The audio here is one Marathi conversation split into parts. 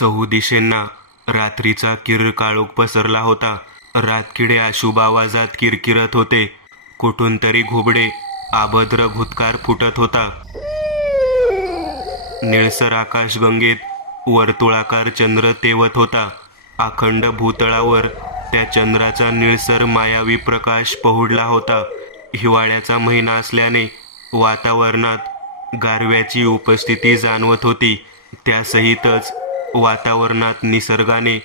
चहू दिशेंना रात्रीचा किरकाळोख पसरला होता. रातकिडे अशुभ आवाजात किरकिरत होते. कुठून तरी घुबडे अभद्र घुतकार फुटत होता. निळसर आकाशगंगेत वर्तुळाकार चंद्र तेवत होता. अखंड भूतळावर त्या चंद्राचा निळसर मायावी प्रकाश पहुडला होता. हिवाळ्याचा महिना असल्याने वातावरणात गारव्याची उपस्थिती जाणवत होती. त्यासहितच वातावरणात निसर्गाने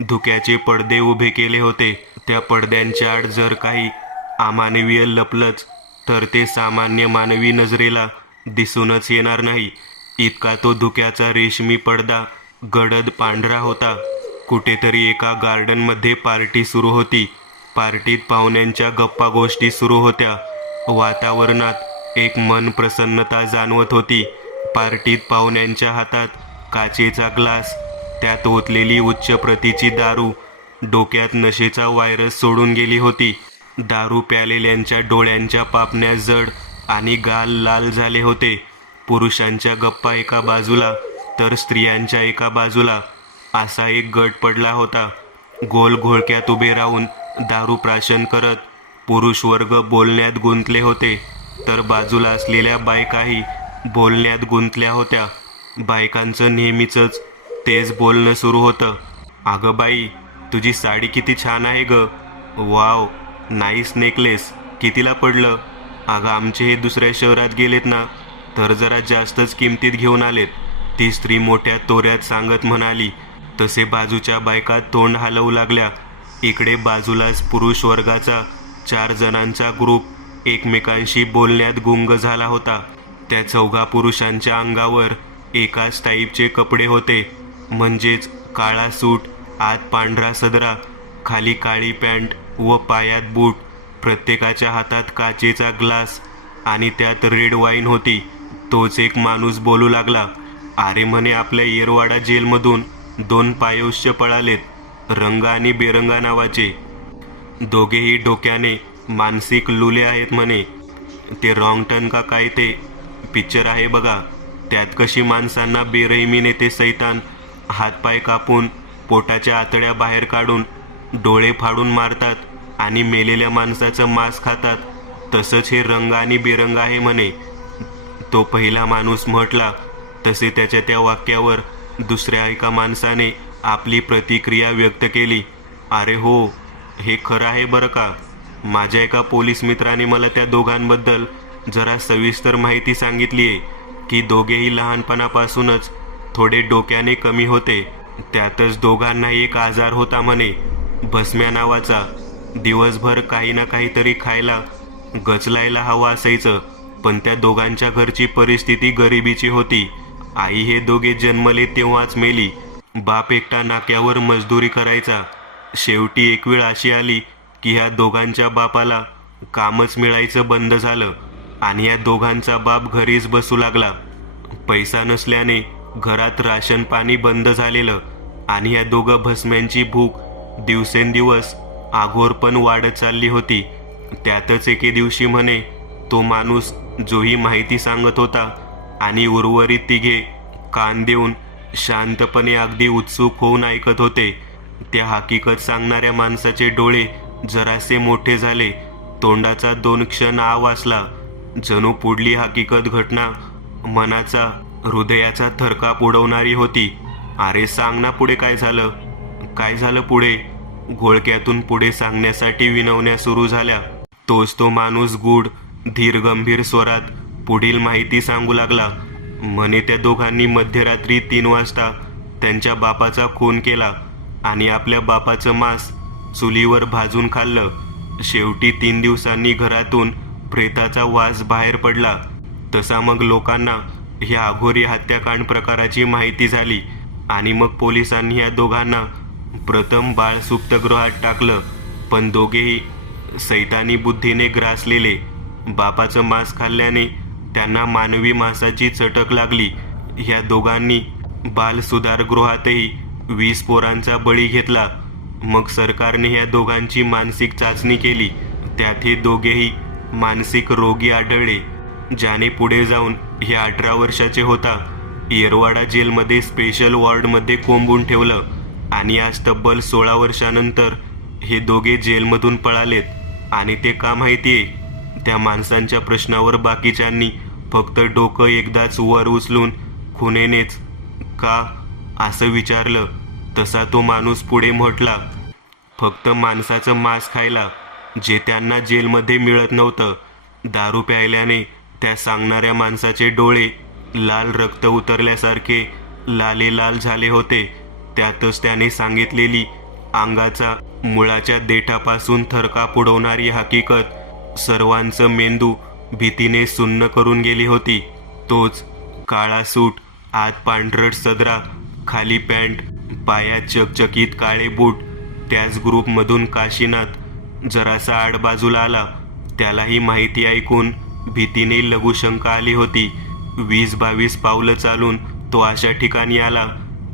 धुक्याचे पडदे उभे केले होते. त्या पडद्यांच्या आड जर काही अमानवीय लपलंच तर ते सामान्य मानवी नजरेला दिसूनच येणार नाही, इतका तो धुक्याचा रेशमी पडदा गडद पांढरा होता. कुठेतरी एका गार्डनमध्ये पार्टी सुरू होती. पार्टीत पाहुण्यांच्या गप्पा गोष्टी सुरू होत्या. वातावरणात एक मन प्रसन्नता जाणवत होती. पार्टीत पाहुण्यांच्या हातात काचेचा ग्लास, त्यात ओतलेली उच्च प्रतीची दारू डोक्यात नशेचा व्हायरस सोडून गेली होती. दारू प्यालेल्यांच्या डोळ्यांच्या पापण्या जड आणि गाल लाल झाले होते. पुरुषांच्या गप्पा एका बाजूला तर स्त्रियांच्या एका बाजूला असा एक गट पडला होता. गोल घोळक्यात उभे राहून दारू प्राशन करत पुरुष वर्ग बोलण्यात गुंतले होते, तर बाजूला असलेल्या बायकाही बोलण्यात गुंतल्या होत्या. बायकांचं नेहमीचंच तेच बोलणं सुरू होतं. अगं बाई, तुझी साडी किती छान आहे ग. Wow, nice necklace. कितीला पडलं? अगं आमचे हे दुसऱ्या शहरात गेलेत ना, तर जरा जास्तच किमतीत घेऊन आलेत, ती स्त्री मोठ्या तोऱ्यात सांगत म्हणाली. तसे बाजूच्या बायका तोंड हलवू लागल्या. इकडे बाजूलाच पुरुष वर्गाचा 4 जणांचा ग्रुप एकमेकांशी बोलण्यात गुंग झाला होता. त्या 4 पुरुषांच्या अंगावर एकाच टाईपचे कपडे होते, म्हणजेच काळा सूट, आत पांढरा सदरा, खाली काळी पॅन्ट व पायात बूट. प्रत्येकाच्या हातात काचेचा ग्लास आणि त्यात रेड वाईन होती. तोच एक माणूस बोलू लागला. अरे म्हणे, आपल्या येरवाडा जेलमधून 2 पायुष्य पळालेत, रंगा आणि बेरंगा नावाचे. दोघेही डोक्याने मानसिक लुले आहेत म्हणे. ते रॉंग टर्न का काय ते पिक्चर आहे बघा, त्यात कशी माणसांना बेरहिमीने ते सैतान हातपाय कापून पोटाच्या आतड्या बाहेर काढून डोळे फाडून मारतात आणि मेलेल्या माणसाचं मांस खातात, तसंच हे रंग आणि बेरंग आहे म्हणे. तो पहिला माणूस म्हटला तसे त्याच्या त्या वाक्यावर दुसऱ्या एका माणसाने आपली प्रतिक्रिया व्यक्त केली. अरे हो, हे खरं आहे बरं का. माझ्या एका पोलीस मित्राने मला त्या दोघांबद्दल जरा सविस्तर माहिती सांगितली आहे की दोघेही लहानपणापासूनच थोडे डोक्याने कमी होते. त्यातच दोघांना एक आजार होता म्हणे, भस्म्या नावाचा. दिवसभर काही ना काहीतरी खायला गचलायला हवं असायचं, पण त्या दोघांच्या घरची परिस्थिती गरिबीची होती. आई हे दोघे जन्मले तेव्हाच मेली. बाप एकटा नाक्यावर मजदुरी करायचा. शेवटी एक वेळ अशी आली की ह्या दोघांच्या बापाला कामच मिळायचं बंद झालं आणि या दोघांचा बाप घरीच बसू लागला. पैसा नसल्याने घरात राशन पाणी बंद झालेलं आणि या दोघं भस्म्यांची भूक दिवसेंदिवस आघोरपण वाढत चालली होती. त्यातच एके दिवशी म्हणे तो माणूस जो ही माहिती सांगत होता आणि उर्वरित तिघे कान देऊन शांतपणे अगदी उत्सुक होऊन ऐकत होते. त्या हकीकत सांगणाऱ्या माणसाचे डोळे जरासे मोठे झाले. तोंडाचा 2 क्षण आ वासला. जणू पुढली हकीकत घटना मनाचा हृदयाचा थरकाप उडवणारी होती. अरे सांग ना पुढे काय झालं? काय झालं पुढे? घोळक्यातून पुढे सांगण्यासाठी विनवण्या सुरू झाल्या. तोच तो माणूस गूढ धीर गंभीर स्वरात पुढील माहिती सांगू लागला. म्हणे त्या दोघांनी मध्यरात्री 3 वाजता त्यांच्या बापाचा खून केला आणि आपल्या बापाचं मांस चुलीवर भाजून खाल्लं. शेवटी 3 दिवसांनी घरातून प्रेताचा वास बाहेर पडला. तसा मग लोकांना ह्या अघोरी हत्याकांड प्रकाराची माहिती झाली आणि मग पोलिसांनी ह्या दोघांना प्रथम बाळ सुप्तगृहात टाकलं. पण दोघेही सैतानी बुद्धीने ग्रासलेले. बापाचं मांस खाल्ल्याने त्यांना मानवी मांसाची चटक लागली. ह्या दोघांनी बाल सुधारगृहातही 20 पोरांचा बळी घेतला. मग सरकारने ह्या दोघांची मानसिक चाचणी केली. त्यात हे दोघेही मानसिक रोगी आढळले. ज्याने पुढे जाऊन हे 18 वर्षाचे होता. येरवाडा जेलमध्ये स्पेशल वॉर्डमध्ये कोंबून ठेवलं आणि आज तब्बल 16 वर्षानंतर हे दोघे जेलमधून पळालेत. आणि ते का माहितीये? त्या माणसांच्या प्रश्नावर बाकीच्यांनी फक्त डोकं एकदाच वर उचलून खुनेनेच का असं विचारलं. तसा तो माणूस पुढे म्हटला, फक्त माणसाचं मांस खायला, जे त्यांना जेलमध्ये मिळत नव्हतं. दारू प्यायल्याने त्या सांगणाऱ्या माणसाचे डोळे लाल रक्त उतरल्यासारखे लालेलाल झाले होते. त्यातच त्याने सांगितलेली अंगाचा मुळाच्या देठापासून थरकाप उडवणारी हकीकत सर्वांचं मेंदू भीतीने सुन्न करून गेली होती. तोच काळा सूट, आत पांढरट सदरा, खाली पॅन्ट, पायात चकचकीत काळे बूट. त्याच ग्रुपमधून काशीनाथ जरासा आड बाजूला आला. त्यालाही माहिती ऐकून भीतीने लघुशंका आली होती. 20-22 पावलं चालून तो अशा ठिकाणी आला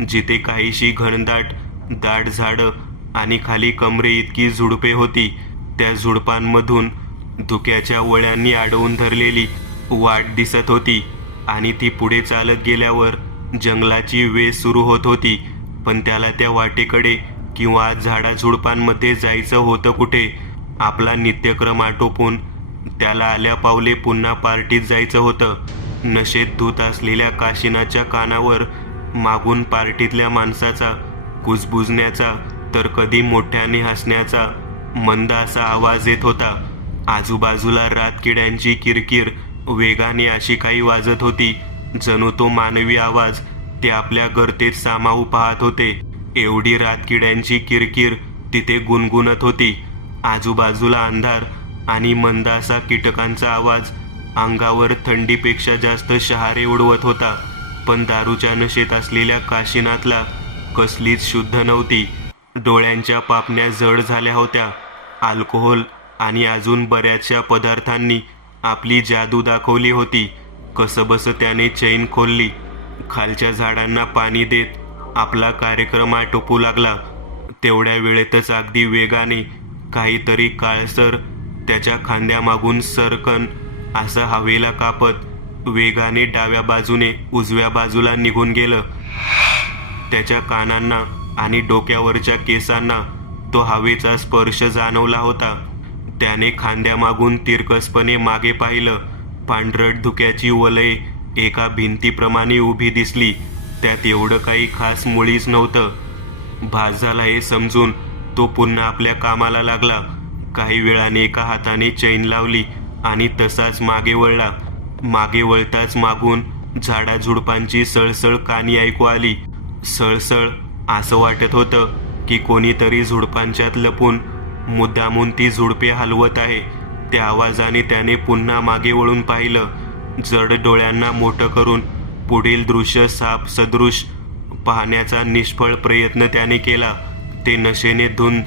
जिथे काहीशी घनदाट दाट झाडं आणि खाली कमरे इतकी झुडपे होती. त्या झुडपांमधून धुक्याच्या वळ्यांनी अडवून धरलेली वाट दिसत होती आणि ती पुढे चालत गेल्यावर जंगलाची वेस सुरू होत होती. पण त्याला त्या वाटेकडे किंवा झाडाझुडपांमध्ये जायचं होतं कुठे? आपला नित्यक्रम आटोपून त्याला आल्या पावले पुन्हा पार्टीत जायचं होतं. नशेत धूत असलेल्या काशीनाथच्या कानावर मागून पार्टीतल्या माणसाचा कुजबुजण्याचा तर कधी मोठ्याने हसण्याचा मंद असा आवाज येत होता. आजूबाजूला रातकिड्यांची किरकिर वेगाने अशी काही वाजत होती जणू तो मानवी आवाज ते आपल्या गर्तेत सामावू पाहत होते. एवढी रातकिड्यांची किरकिर तिथे गुणगुणत होती. आजूबाजूला अंधार आणि मंद असा कीटकांचा आवाज अंगावर थंडीपेक्षा जास्त शहारे उडवत होता. पण दारूच्या नशेत असलेल्या काशीनाथला कसलीच शुद्ध नव्हती. डोळ्यांच्या पापण्या जड झाल्या होत्या. अल्कोहोल आणि अजून बऱ्याचशा पदार्थांनी आपली जादू दाखवली होती. कसंबसं त्याने चैन खोलली. खालच्या झाडांना पाणी देत आपला कार्यक्रम आटोपू लागला. तेवढ्या वेळेतच अगदी वेगाने काहीतरी काळसर त्याच्या खांद्यामागून सरकन असं हवेला कापत वेगाने डाव्या बाजूने उजव्या बाजूला निघून गेलं. त्याच्या कानांना आणि डोक्यावरच्या केसांना तो हवेचा स्पर्श जाणवला होता. त्याने खांद्यामागून तिरकसपणे मागे पाहिलं. पांढरट धुक्याची वलये एका भिंतीप्रमाणे उभी दिसली. त्यात एवढं काही खास मुळीच नव्हतं. भास झाला हे समजून तो पुन्हा आपल्या कामाला लागला. काही वेळाने एका हाताने चैन लावली आणि तसाच मागे वळला. मागे वळताच मागून झाडाझुडपांची सळसळ कानी ऐकू आली. सळसळ असं वाटत होतं की कोणीतरी झुडपांच्यात लपून मुद्दामून ती झुडपे हलवत आहे. त्या आवाजाने त्याने पुन्हा मागे वळून पाहिलं. जड डोळ्यांना मोठं करून पुढील दृश्य साप सदृश पाहण्याचा निष्फळ प्रयत्न त्याने केला. ते नशेने धुंद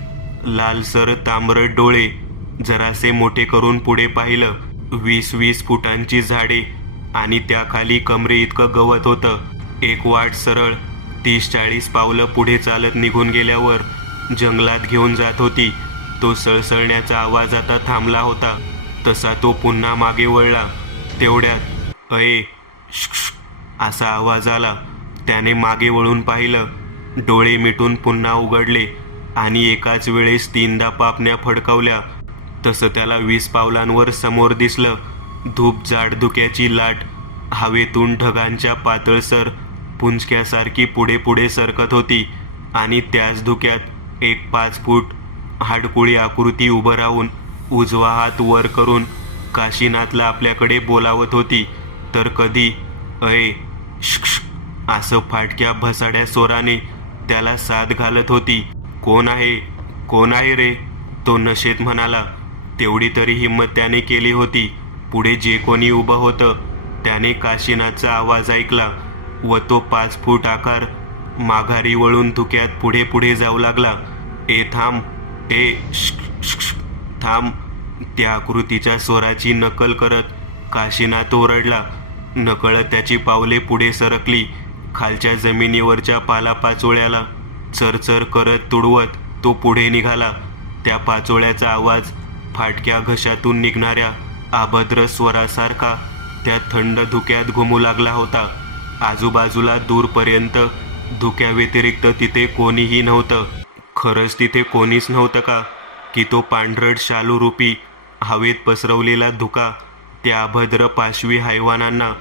लालसर तांबरट डोळे जरासे मोठे करून पुढे पाहिलं. 20-20 फुटांची झाडे आणि त्याखाली कमरे इतकं गवत होतं. एक वाट सरळ 30-40 पावलं पुढे चालत निघून गेल्यावर जंगलात घेऊन जात होती. तो सळसळण्याचा आवाज आता थांबला होता. तसा तो पुन्हा मागे वळला. तेवढ्यात अये श्श असा आवाज आला. त्याने मागे वळून पाहिलं. डोळे मिटून पुन्हा उघडले आणि एकाच वेळेस 3दा पापण्या फडकावल्या. तसं त्याला 20 पावलांवर समोर दिसलं. धूप जाड धुक्याची लाट हवेतून ढगांच्या पातळसर पुंजक्यासारखी पुढे पुढे सरकत होती आणि त्याच धुक्यात एक 5 फूट हाडकुळी आकृती उभं राहून उजवा हात वर करून काशीनाथला आपल्याकडे बोलावत होती. तर कधी अये श्श असं फाटक्या भसाड्या स्वराने त्याला साद घालत होती. कोण आहे, कोण आहे रे? तो नशेत म्हणाला. तेवढी तरी हिंमत त्याने केली होती. पुढे जे कोणी उभं होतं त्याने काशीनाथचा आवाज ऐकला व तो 5 फूट आकार माघारी वळून धुक्यात पुढे पुढे जाऊ लागला. ए थांब, ए श्श थांब. त्या आकृतीच्या स्वराची नकल करत काशीनाथ ओरडला. नकळत त्याची पावले पुढे सरकली. खालच्या जमिनीवरच्या पालापाचोळ्याला चरचर करत तुडवत तो पुढे निघाला. त्या पाचोळ्याचा आवाज फाटक्या घशातून निघणाऱ्या अभद्र स्वरासारखा त्या थंड धुक्यात घुमू लागला होता. आजूबाजूला दूरपर्यंत धुक्याव्यतिरिक्त तिथे कोणीही नव्हतं. खरंच तिथे कोणीच नव्हतं का, की तो पांढरट शालूरूपी हवेत पसरवलेला धुका त्या अभद्र पाशवी हैवानांना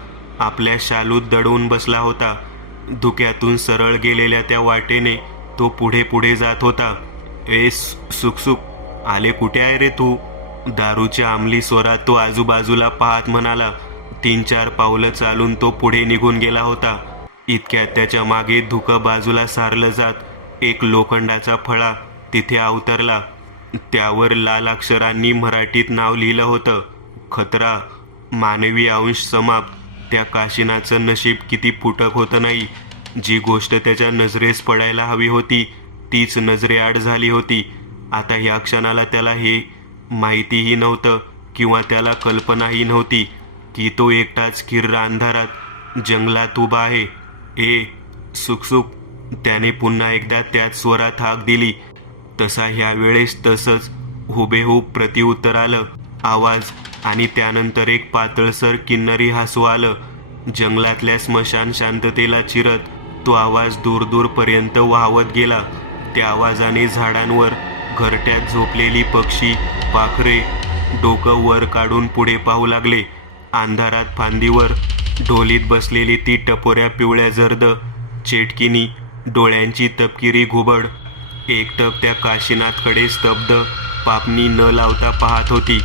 आपल्या शालूत दडवून बसला होता. धुक्यातून सरळ गेलेल्या त्या वाटेने तो पुढे पुढे जात होता. सुकसुक, आले कुठे आहे रे तू? दारूच्या अंमली स्वरात तो आजूबाजूला पाहत म्हणाला. 3-4 पावलं चालून तो पुढे निघून गेला होता. इतक्यात त्याच्या मागे धुकं बाजूला सारलं जात एक लोखंडाचा फळा तिथे अवतरला. त्यावर लाल अक्षरांनी मराठीत नाव लिहिलं होतं, खतरा, मानवी अंश समाप्त. त्या काशीनाथचं नशीब किती फुटक होतं नाही. जी गोष्ट त्याच्या नजरेस पडायला हवी होती तीच नजरेआड झाली होती. आता ह्या क्षणाला त्याला हे माहितीही नव्हतं किंवा त्याला कल्पनाही नव्हती की तो एकटाच किर्र अंधारात जंगलात उभा आहे. सुकसुक, त्याने पुन्हा एकदा त्याच स्वरात हाक दिली. तसा ह्या वेळेस तसंच हुबेहूब प्रत्युत्तर आलं. आवाज आणि त्यानंतर एक पातळसर किन्नरी हसू आलं. जंगलातल्या स्मशान शांततेला चिरत तो आवाज दूर दूरपर्यंत वाहवत गेला. त्या आवाजाने झाडांवर घरट्यात झोपलेली पक्षी, पाखरे डोकं वर काढून पुढे पाहू लागले. अंधारात फांदीवर ढोलीत बसलेली ती टपोऱ्या पिवळ्या जर्द चेटकिनी डोळ्यांची तपकिरी घुबड एकटक त्या काशीनाथकडे स्तब्ध पापणी न लावता पाहत होती.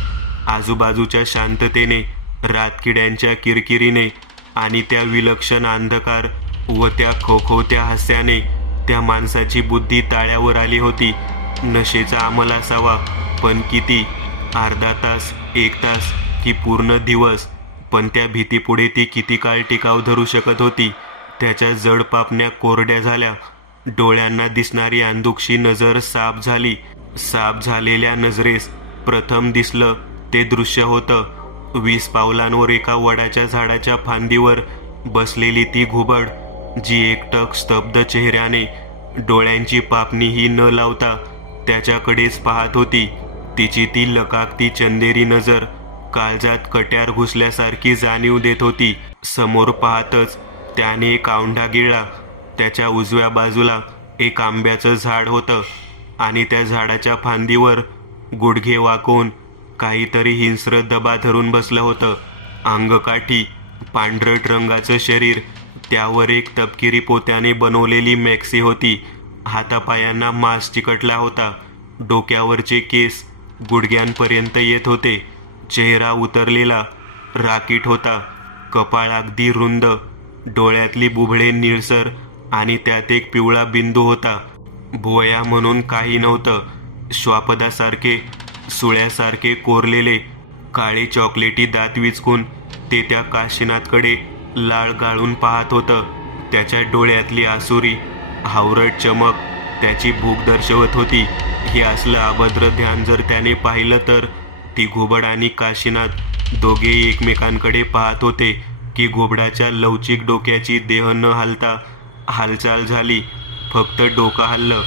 आजूबाजूच्या शांततेने, रातकिड्यांच्या किरकिरीने आणि त्या विलक्षण अंधकार व त्या खवखवत्या हास्याने त्या माणसाची बुद्धी ताळ्यावर आली होती. नशेचा अंमल असावा, पण किती? अर्धा तास, 1 तास की पूर्ण दिवस? पण त्या भीतीपुढे ती किती काळ टिकाव धरू शकत होती? त्याच्या जड पापण्या कोरड्या झाल्या. डोळ्यांना दिसणारी अंधुकशी नजर साफ झाली. साफ झालेल्या नजरेस प्रथम दिसलं ते दृश्य होतं. 20 पावलांवर एका वडाच्या झाडाच्या फांदीवर बसलेली ती घुबड, जी एकटक स्तब्ध चेहऱ्याने, डोळ्यांची पापणीही न लावता त्याच्याकडेच पाहत होती. तिची ती लकाकती चंदेरी नजर काळजात कट्यार घुसल्यासारखी जाणीव देत होती. समोर पाहतच त्याने एक औंढा गिळला. त्याच्या उजव्या बाजूला एक आंब्याचं झाड होतं आणि त्या झाडाच्या फांदीवर गुडघे वाकवून काहीतरी हिंस्र दबा धरून बसलं होतं. अंगकाठी पांढरट रंगाचं शरीर, त्यावर एक तपकिरी पोत्याने बनवलेली मॅक्सी होती. हातापायांना मांस चिकटला होता. डोक्यावरचे केस गुडघ्यांपर्यंत येत होते. चेहरा उतरलेला, राकीट होता. कपाळ अगदी रुंद, डोळ्यातली बुबळे निळसर आणि त्यात एक पिवळा बिंदू होता. भुवया म्हणून काही नव्हतं. श्वापदासारखे, सुळ्यासारखे कोरलेले काळे चॉकलेटी दात विचकून ते त्या काशीनाथकडे लाळ गाळून पाहत होतं. त्याच्या डोळ्यातली आसुरी हावरट चमक त्याची भूक दर्शवत होती. हे असलं अभद्र ध्यान जर त्याने पाहिलं तर? ती घुबड आणि काशीनाथ दोघेही एकमेकांकडे पाहत होते की घुबडाच्या लवचिक डोक्याची देह न हलता हालचाल झाली. फक्त डोकं हललं.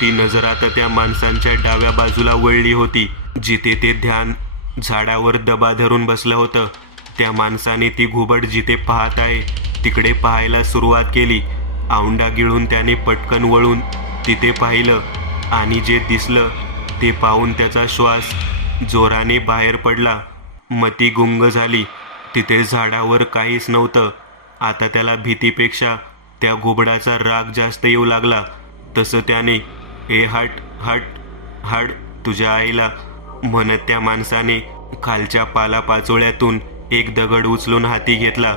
ती नजर आता त्या माणसांच्या डाव्या बाजूला वळली होती, जिथे ते ध्यान झाडावर दबा धरून बसलं होतं. त्या माणसाने ती घुबड जिथे पाहत आहे तिकडे पाहायला सुरुवात केली. औंढा गिळून त्याने पटकन वळून तिथे पाहिलं आणि जे दिसलं ते पाहून त्याचा श्वास जोराने बाहेर पडला. मती गुंग झाली. तिथे झाडावर काहीच नव्हतं. आता त्याला भीतीपेक्षा त्या घुबडाचा राग जास्त येऊ लागला. तसं त्याने हट हट हट तुझ्या आईला म्हणत त्या माणसाने खालच्या पालापाचोळ्यातून एक दगड उचलून हाती घेतला.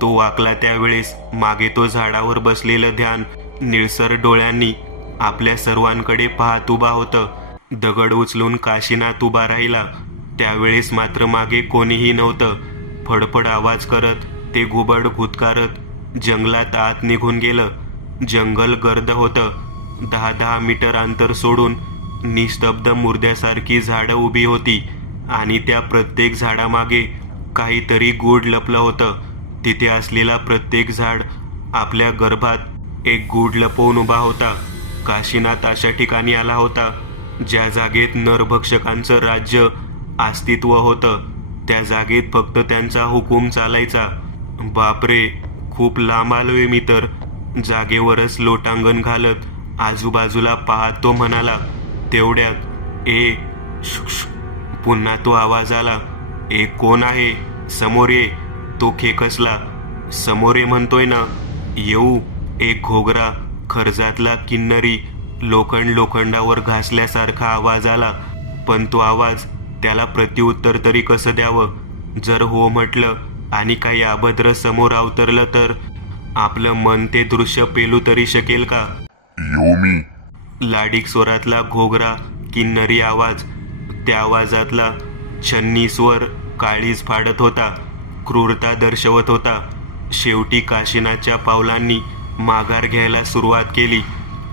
तो वाकला त्यावेळेस मागे तो झाडावर बसलेलं ध्यान निळसर डोळ्यांनी आपल्या सर्वांकडे पाहत उभा होतं. दगड उचलून काशीनाथ उभा राहिला. त्यावेळेस मात्र मागे कोणीही नव्हतं. फडफड आवाज करत ते घुबड घुतकारत जंगलात आत निघून गेलं. जंगल गर्द होतं. 10-10 मीटर अंतर सोडून निस्तब्ध मुर्द्यासारखी झाडं उभी होती आणि त्या प्रत्येक झाडामागे काहीतरी गूढ लपलं होतं. तिथे असलेला प्रत्येक झाड आपल्या गर्भात एक गूढ लपवून उभा होता. काशीनाथ अशा ठिकाणी आला होता ज्या जागेत नरभक्षकांचं राज्य अस्तित्व होतं. त्या जागेत फक्त त्यांचा हुकूम चालायचा. बापरे, खूप लांब आलोय मी तर. जागेवरच लोटांगण घालत आजूबाजूला पाहत तो म्हणाला. तेवढ्यात ए शुश, पुन्हा तो आवाज आला. ए कोण आहे? समोर ये. तो खेकसला. समोर ये म्हणतोय ना. येऊ. एक घोगरा खर्जातला किन्नरी लोखंडावर घासल्यासारखा आवाज आला. पण तो आवाज, त्याला प्रत्युत्तर तरी कसं द्यावं? जर हो म्हटलं आणि काही अभद्र समोर अवतरलं तर आपलं मन ते दृश्य पेलू तरी शकेल का? येऊ मी. लाडीक स्वरातला घोगरा किन्नरी आवाज, त्या आवाजातला छन्नी स्वर काळीज फाडत होता, क्रूरता दर्शवत होता. शेवटी काशीनाथच्या पावलांनी माघार घ्यायला सुरुवात केली,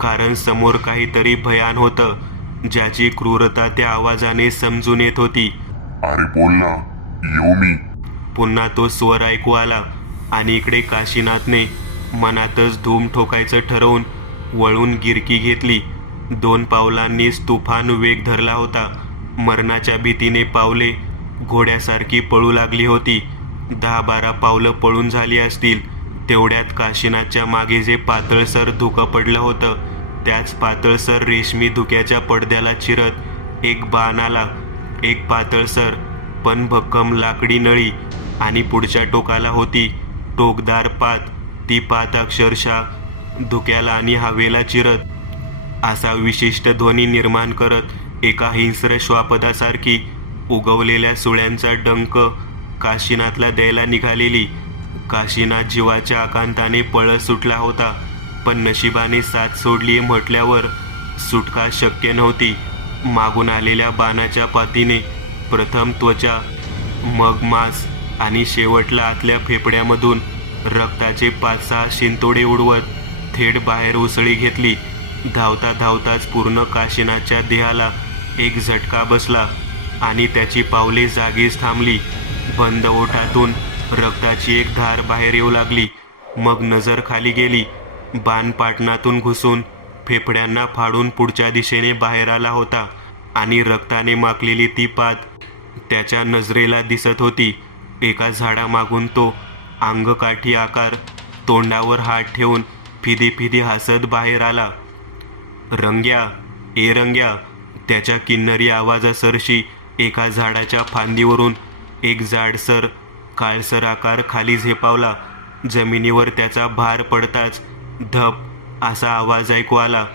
कारण समोर काहीतरी भयान होतं, ज्याची क्रूरता त्या आवाजाने समजून येत होती. अरे बोल ना, येऊ मी. पुन्हा तो स्वर ऐकू आला आणि इकडे काशीनाथने मनातच धूम ठोकायचं ठरवून वळून गिरकी घेतली. 2 पावलांनीच तुफान वेग धरला होता. मरणाच्या भीतीने पावले घोड्यासारखी पळू लागली होती. 10-12 पावलं पळून झाली असतील. तेवढ्यात काशीनाथच्या मागे जे पातळसर धुकं पडलं होतं, त्याच पातळसर रेशमी धुक्याच्या पडद्याला चिरत एक बाण आला. एक पातळसर पण भक्कम लाकडी नळी आणि पुढच्या टोकाला होती टोकदार पात. ती पात अक्षरशः धुक्याला आणि हवेला चिरत असा विशिष्ट ध्वनी निर्माण करत एका हिंस्र श्वापदासारखी उगवलेल्या सुळ्यांचा डंक काशीनाथला द्यायला निघालेली. काशीनाथ जीवाच्या आकांताने पळत सुटला होता, पण नशिबाने साथ सोडली म्हटल्यावर सुटका शक्य नव्हती. मागून आलेल्या बाणाच्या पातीने प्रथम त्वचा, मग मांस आणि शेवटला आतल्या फेफड्यामधून रक्ताचे 5-6 शिंतोडे उडवत थेट बाहेर उसळी घेतली. धावता धावताच पूर्ण काशीनाथच्या देहाला एक झटका बसला आणि त्याची पावले जागीच थांबली. बंद ओठातून रक्ताची एक धार बाहेर येऊ लागली. मग नजर खाली गेली. बाण पाटणातून घुसून फेफड्यांना फाडून पुढच्या दिशेने बाहेर आला होता आणि रक्ताने माखलेली ती पात त्याच्या नजरेला दिसत होती. एका झाडामागून तो अंगकाठी आकार तोंडावर हात ठेवून फिदी फिदी हसत बाहेर आला. रंग्या, ए रंग्या. त्याच्या किन्नरी आवाजासरशी एका झाडाच्या फांदीवरून एक जाडसर काळसर आकार खाली झेपावला. जमिनीवर त्याचा भार पडताच धप असा आवाज ऐकू आला.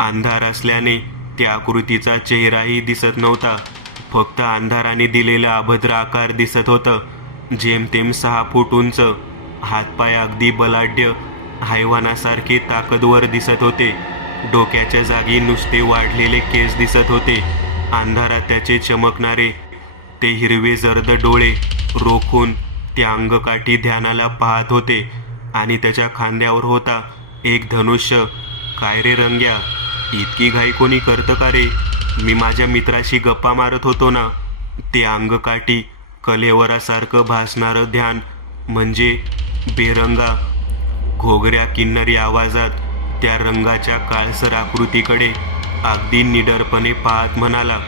अंधार असल्याने त्या आकृतीचा चेहराही दिसत नव्हता. फक्त अंधाराने दिलेला अभद्र आकार दिसत होतं. जेमतेम 6 फूट उंच, हातपाय अगदी बलाढ्य हैवानासारखे ताकदवर दिसत होते. डोक्याच्या जागी नुसते वाढलेले केस दिसत होते. अंधारात त्याचे चमकणारे ते हिरवे जर्द डोळे रोखून त्या अंगकाठी ध्यानाला पाहत होते आणि त्याच्या खांद्यावर होता एक धनुष्य. काय रे रंग्या, इतकी घाई कोणी करतं का रे? मी माझ्या मित्राशी गप्पा मारत होतो ना. ते अंगकाठी कलेवरासारखं भासणारं ध्यान म्हणजे बेरंगा. घोगऱ्या किन्नरी आवाजात त्या रंगाच्या काळसर आकृतीकडे अगदी निडरपणे पाहत म्हणाला.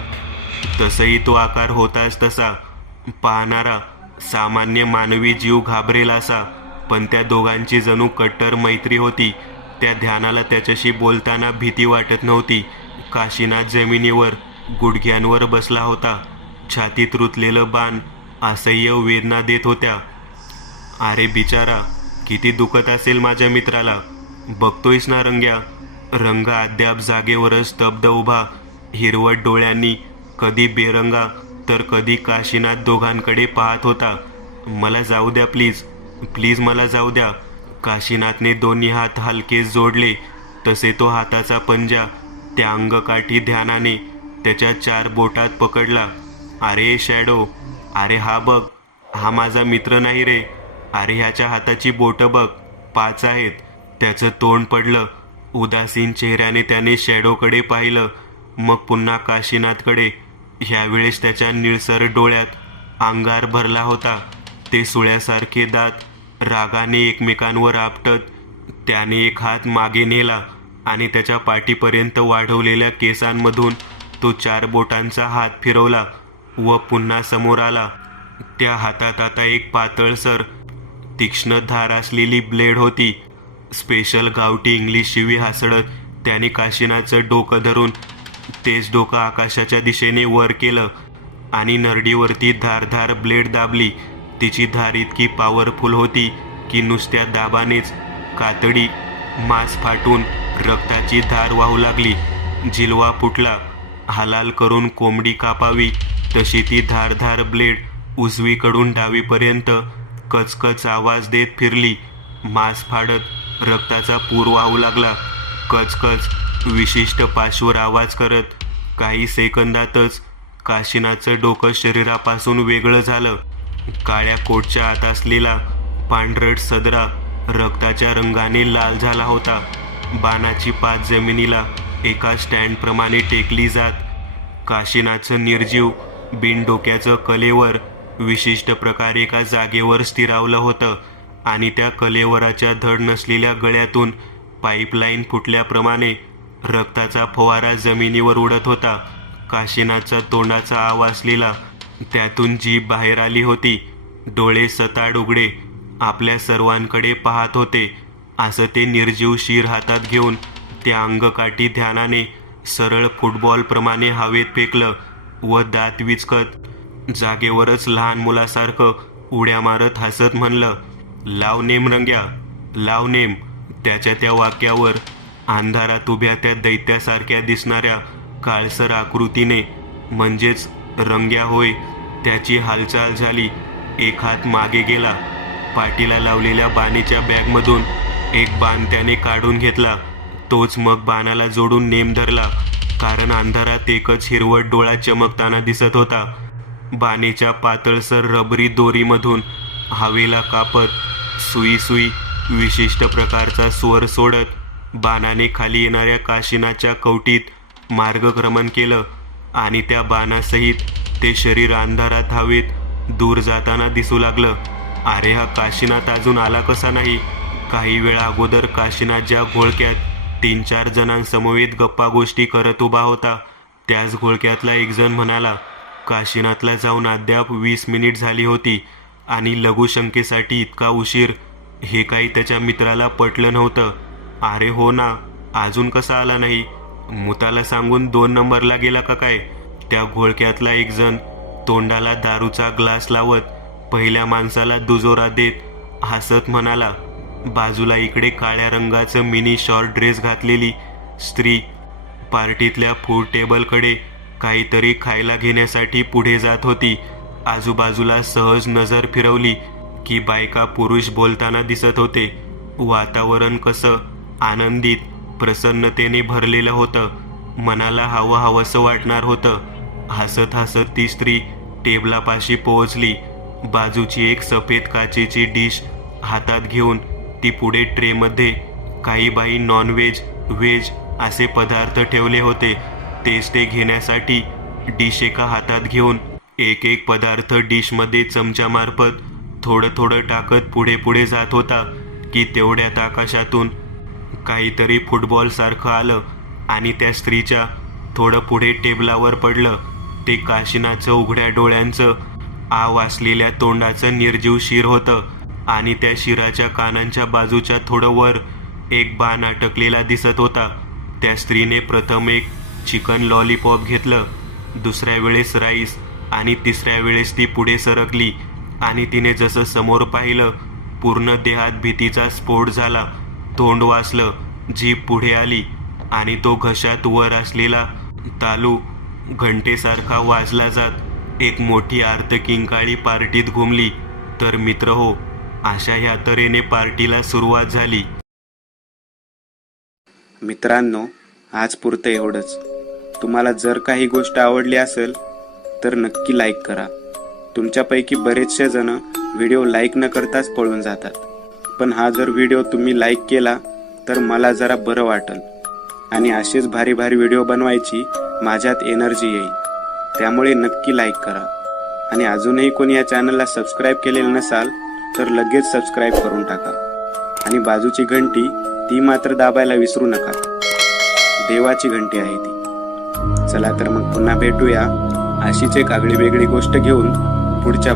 तसंही तो आकार होताच तसा. पाहणारा सामान्य मानवी जीव घाबरेल असा. पण त्या दोघांची जणू कट्टर मैत्री होती. त्या ध्यानाला त्याच्याशी बोलताना भीती वाटत नव्हती. काशीनाथ जमिनीवर गुडघ्यांवर बसला होता. छातीत रुतलेलं बाण असह्य वेदना देत होत्या. अरे बिचारा, किती दुखत असेल माझ्या मित्राला. बघतोयस ना रंग्या. रंग अद्याप जागेवरच स्तब्ध उभा, हिरवट डोळ्यांनी कधी बेरंगा तर कधी काशीनाथ दोघांकडे पाहत होता. मला जाऊ द्या प्लीज, प्लीज मला जाऊ द्या. काशीनाथने दोन्ही हात हलके जोडले. तसे तो हाताचा पंजा त्या अंगकाठी ध्यानाने त्याच्या 4 बोटात पकडला. अरे शॅडो, अरे हा बघ, हा माझा मित्र नाही रे. अरे ह्याच्या हाताची बोटं बघ, 5 आहेत. त्याचं तोंड पडलं. उदासीन चेहऱ्याने त्याने शॅडोकडे पाहिलं, मग पुन्हा काशीनाथकडे. ह्यावेळेस त्याच्या निळसर डोळ्यात अंगार भरला होता. ते सुळ्यासारखे दात रागाने एकमेकांवर आपटत त्याने एक हात मागे नेला आणि त्याच्या पाठीपर्यंत वाढवलेल्या केसांमधून तो 4 बोटांचा हात फिरवला व पुन्हा समोर आला. त्या हातात आता एक पातळसर तीक्ष्ण धार असलेली ब्लेड होती. स्पेशल गावठी इंग्लिश शिवी हासडत त्याने काशीनाथचं डोकं धरून तेच डोकं आकाशाच्या दिशेने वर केलं आणि नरडीवरती धारधार ब्लेड दाबली. तिची धार इतकी पॉवरफुल होती की नुसत्या दाबानेच कातडी मांस फाटून रक्ताची धार वाहू लागली. जिलवा फुटला. हालाल करून कोंबडी कापावी तशी ती धारधार ब्लेड उजवीकडून डावीपर्यंत कचकच आवाज देत फिरली. मांस फाडत रक्ताचा पूर वाहू लागला. कचकच विशिष्ट पाशवर आवाज करत काही सेकंदातच काशीनाथचं डोकं शरीरापासून वेगळं झालं. काळ्या कोटच्या आत असलेला पांढरट सदरा रक्ताच्या रंगाने लाल झाला होता. बाणाची पात जमिनीला एका स्टँडप्रमाणे टेकली जात. काशीनाथचं निर्जीव बिनडोक्याचं कलेवर विशिष्ट प्रकारे एका जागेवर स्थिरावलं होतं आणि त्या कलेवराच्या धड नसलेल्या गळ्यातून पाईपलाईन फुटल्याप्रमाणे रक्ताचा फवारा जमिनीवर उडत होता. काशीनाथचा तोंडाचा आव असलेला त्यातून जीभ बाहेर आली होती. डोळे सताड उघडे आपल्या सर्वांकडे पाहत होते. असं ते निर्जीव शिर हातात घेऊन त्या अंगकाठी ध्यानाने सरळ फुटबॉलप्रमाणे हवेत फेकलं व दात विचकत जागेवरच लहान मुलासारखं उड्या मारत हसत म्हणलं, लाव नेम रंग्या, लाव नेम. त्याच्या त्या वाक्यावर अंधारात उभ्या त्या दैत्यासारख्या दिसणाऱ्या काळसर आकृतीने म्हणजेच रंग्या होय त्याची हालचाल झाली. एक हात मागे गेला. पाठीला लावलेल्या बाणीच्या बॅगमधून एक बाण त्याने काढून घेतला. तोच मग बाणाला जोडून नेम धरला, कारण अंधारात एकच हिरवट डोळा चमकताना दिसत होता. बाणेच्या पातळसर रबरी दोरीमधून हवेला कापत सुई सुई विशिष्ट प्रकारचा स्वर सोडत बाणाने खाली येणाऱ्या काशीनाथच्या कवटीत मार्गक्रमण केलं आणि त्या बाणासहित ते शरीर अंधारात हवेत दूर जाताना दिसू लागलं. अरे, हा काशीनाथ अजून आला कसा नाही? काही वेळा अगोदर काशीनाथ ज्या घोळक्यात 3-4 जणांसमवेत गप्पा गोष्टी करत उभा होता त्याच घोळक्यातला एक जण म्हणाला, काशीनाथला जाऊन अद्याप 20 मिनिट झाली होती आणि लघुशंकेसाठी इतका उशीर हे काही त्याच्या मित्राला पटलं नव्हतं. अरे हो ना, अजून कसा आला नाही? मुताला सांगून 2 नंबरला गेला का काय? त्या घोळक्यातला एक जण तोंडाला दारूचा ग्लास लावत पहिल्या माणसाला दुजोरा देत हसत म्हणाला. बाजूला इकडे काळ्या रंगाचं मिनी शॉर्ट ड्रेस घातलेली स्त्री पार्टीतल्या फूड टेबलकडे काहीतरी खायला घेण्यासाठी पुढे जात होती. आजूबाजूला सहज नजर फिरवली की बायका पुरुष बोलताना दिसत होते. वातावरण कसं आनंदित प्रसन्नतेने भरलेलं होतं. मनाला हवंसं वाटणार होतं. हसत हसत ती स्त्री टेबलापाशी पोहोचली. बाजूची एक सफेद काचेची डिश हातात घेऊन ती पुढे ट्रेमध्ये काही बाई नॉनव्हेज व्हेज असे पदार्थ ठेवले होते. तेच ते घेण्यासाठी डिश एका हातात घेऊन एक एक पदार्थ डिशमध्ये चमच्यामार्फत थोडं थोडं टाकत पुढे पुढे जात होता की तेवढ्यात आकाशातून काहीतरी फुटबॉलसारखं आलं आणि त्या स्त्रीच्या थोडं पुढे टेबलावर पडलं. ते काशीनाथचं उघड्या डोळ्यांचं आव असलेल्या तोंडाचं निर्जीव शिर होतं आणि त्या शिराच्या कानांच्या बाजूच्या थोडं वर एक बाण अटकलेला दिसत होता. त्या स्त्रीने प्रथम एक चिकन लॉलीपॉप घेतलं, दुसऱ्या वेळेस राईस आणि तिसऱ्या वेळेस ती पुढे सरकली आणि तिने जसं समोर पाहिलं पूर्ण देहात भीतीचा स्फोट झाला. तोंड वासलं, जीभ पुढे आली आणि तो घशात वर असलेला तालू घंटेसारखा वाजला जात एक मोठी आर्तकिंकाळी पार्टीत घुमली. तर मित्र हो, अशा ह्या तऱ्हेने पार्टीला सुरुवात झाली. मित्रांनो, आज पुरतं एवढंच. तुम्हाला जर काही गोष्ट आवडली असेल तर नक्की लाईक करा. तुमच्यापैकी बरेचसे जण व्हिडिओ लाईक न करताच पळून जातात, पण हा जर व्हिडिओ तुम्ही लाईक केला तर मला जरा बरं वाटेल आणि असेच भारी भारी व्हिडिओ बनवायची माझ्यात एनर्जी येईल. त्यामुळे नक्की लाईक करा आणि अजूनही कोणी या चॅनलला सबस्क्राईब केलेलं नसाल तर लगेच सबस्क्राईब करून टाका आणि बाजूची घंटी ती मात्र दाबायला विसरू नका. देवाची घंटी आहे ती. चला तर मग पुन्हा भेटूया अशीच एक आगळी वेगळी गोष्ट घेऊन पुढच्या